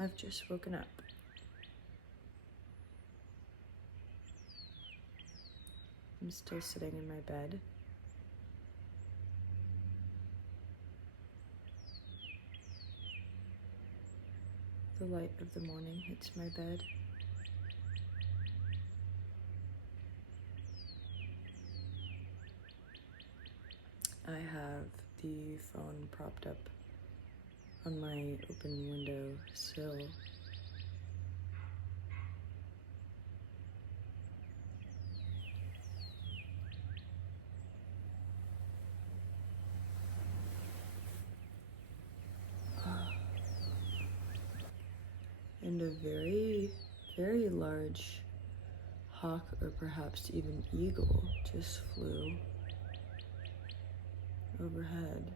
I've just woken up. I'm still sitting in my bed. The light of the morning hits my bed. I have the phone propped up on my open window sill. And a very, very large hawk, or perhaps even eagle, just flew overhead,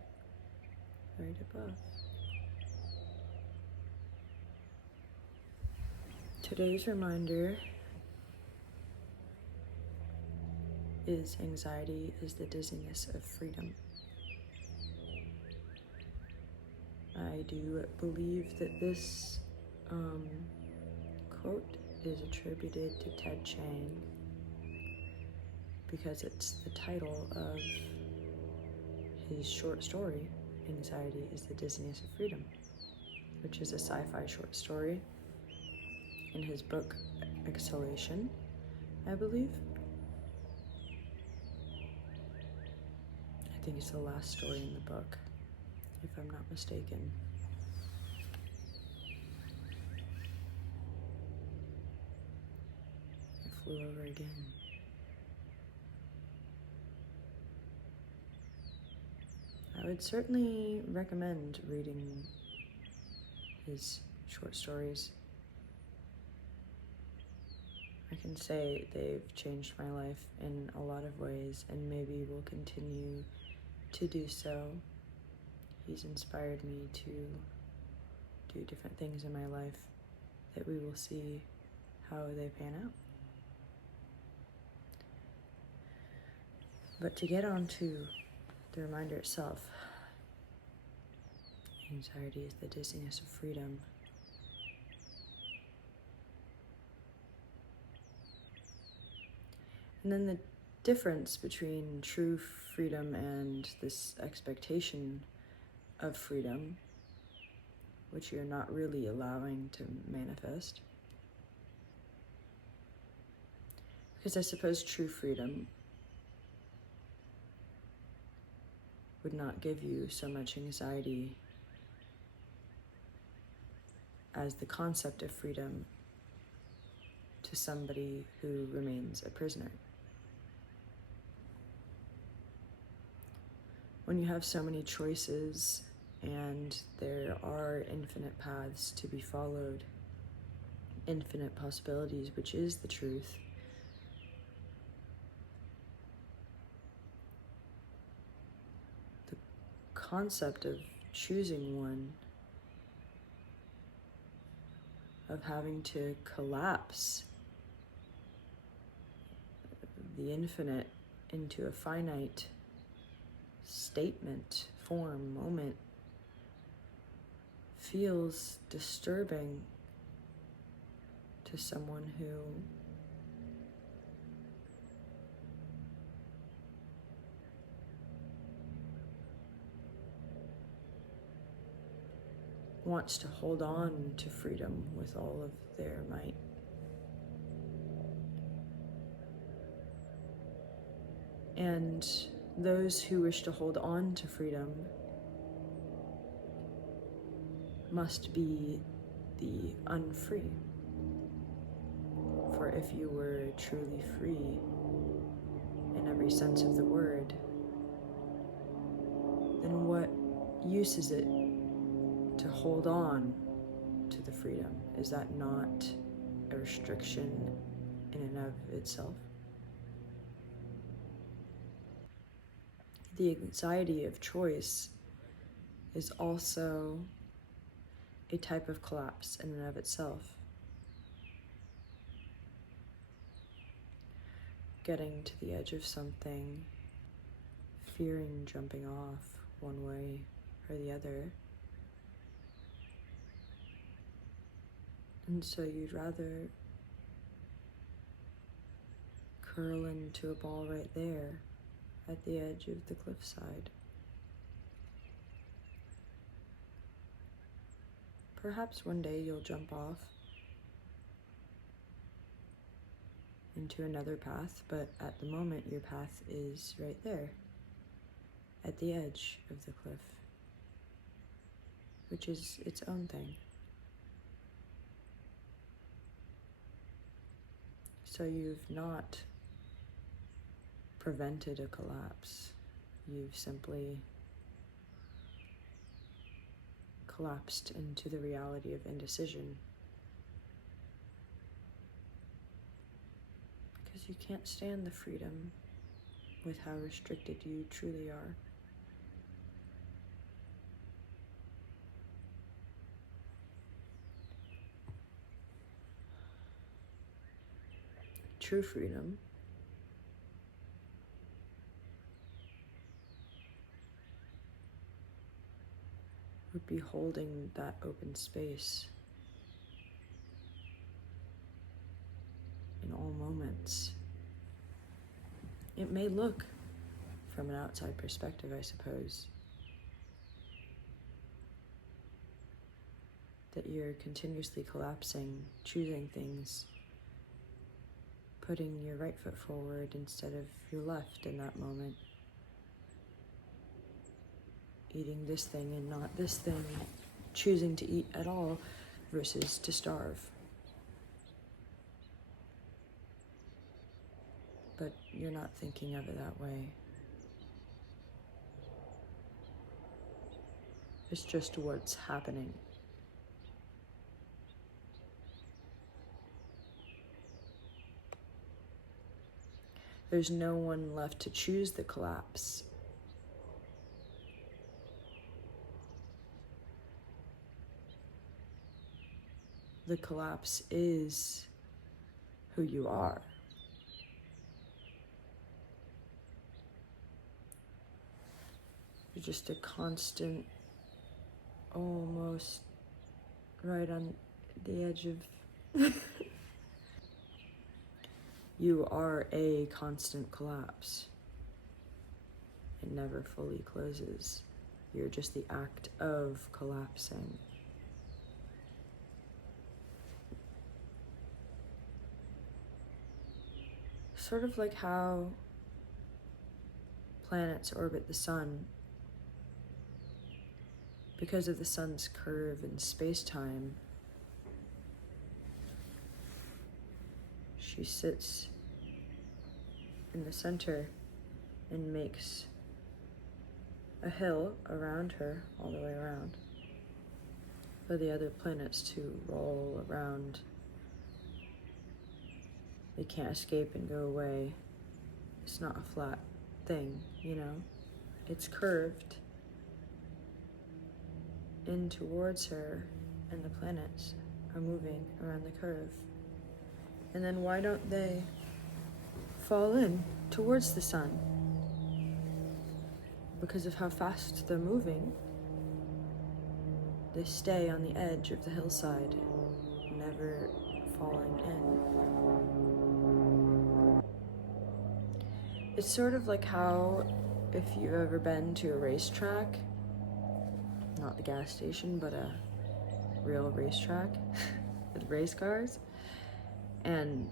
right above. Today's reminder is anxiety is the dizziness of freedom. I do believe that this quote is attributed to Ted Chiang because it's the title of his short story, Anxiety is the Dizziness of Freedom, which is a sci-fi short story in his book Exhalation, I believe. I think it's the last story in the book, if I'm not mistaken. I flew over again. I would certainly recommend reading his short stories. I can say they've changed my life in a lot of ways and maybe will continue to do so. He's inspired me to do different things in my life that we will see how they pan out. But to get on to the reminder itself, anxiety is the dizziness of freedom. And then the difference between true freedom and this expectation of freedom, which you're not really allowing to manifest. Because I suppose true freedom would not give you so much anxiety as the concept of freedom to somebody who remains a prisoner. When you have so many choices and there are infinite paths to be followed, infinite possibilities, which is the truth, the concept of choosing one, of having to collapse the infinite into a finite statement, form, moment, feels disturbing to someone who wants to hold on to freedom with all of their might. And those who wish to hold on to freedom must be the unfree. For if you were truly free in every sense of the word, then what use is it to hold on to the freedom? Is that not a restriction in and of itself? The anxiety of choice is also a type of collapse in and of itself. Getting to the edge of something, fearing jumping off one way or the other, And so you'd rather curl into a ball right there at the edge of the cliffside. Perhaps one day you'll jump off into another path, but at the moment your path is right there at the edge of the cliff, which is its own thing. So you've not prevented a collapse. You've simply collapsed into the reality of indecision. Because you can't stand the freedom with how restricted you truly are. True freedom would be holding that open space in all moments. It may look, from an outside perspective, I suppose, that you're continuously collapsing, choosing things, putting your right foot forward instead of your left in that moment, eating this thing and not this thing, choosing to eat at all versus to starve. But you're not thinking of it that way. It's just what's happening. There's no one left to choose the collapse. The collapse is who you are. You're just a constant, almost right on the edge of... You are a constant collapse. It never fully closes. You're just the act of collapsing. Sort of like how planets orbit the sun. Because of the sun's curve in space-time, she sits in the center and makes a hill around her, all the way around, for the other planets to roll around. They can't escape and go away. It's not a flat thing, you know? It's curved in towards her, and the planets are moving around the curve. And then why don't they fall in towards the sun? Because of how fast they're moving, they stay on the edge of the hillside, never falling in. It's sort of like how, if you've ever been to a racetrack, not the gas station, but a real racetrack with race cars, and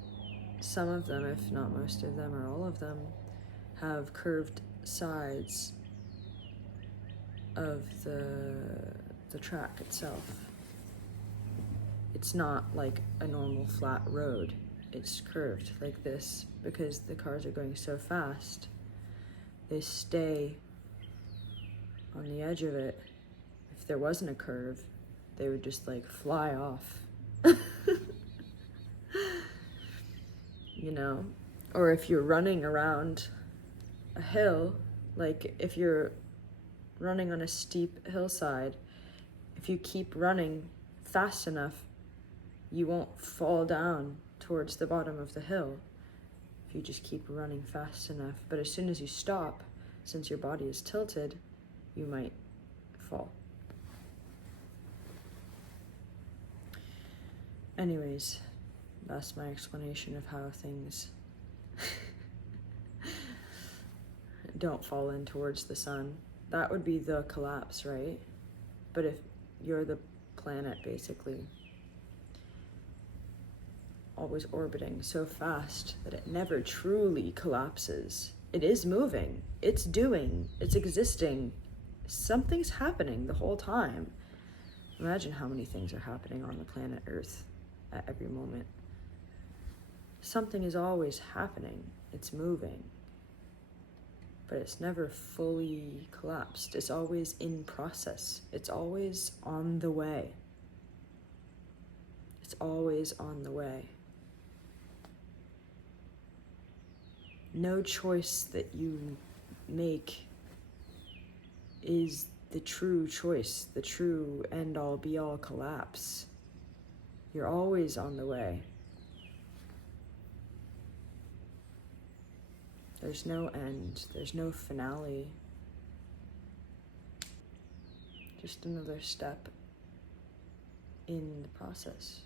some of them, if not most of them or all of them, have curved sides of the track itself. It's not like a normal flat road. It's curved like this because the cars are going so fast. They stay on the edge of it. If there wasn't a curve, they would just like fly off. You know? Or if you're running around a hill, like if you're running on a steep hillside, if you keep running fast enough, you won't fall down towards the bottom of the hill if you just keep running fast enough. But as soon as you stop, since your body is tilted, you might fall. Anyways, that's my explanation of how things don't fall in towards the sun. That would be the collapse, right? But if you're the planet, basically, always orbiting so fast that it never truly collapses. It is moving, it's doing, it's existing. Something's happening the whole time. Imagine how many things are happening on the planet Earth at every moment. Something is always happening, it's moving. But it's never fully collapsed. It's always in process. It's always on the way. It's always on the way. No choice that you make is the true choice, the true end-all be-all collapse. You're always on the way. There's no end, there's no finale. Just another step in the process.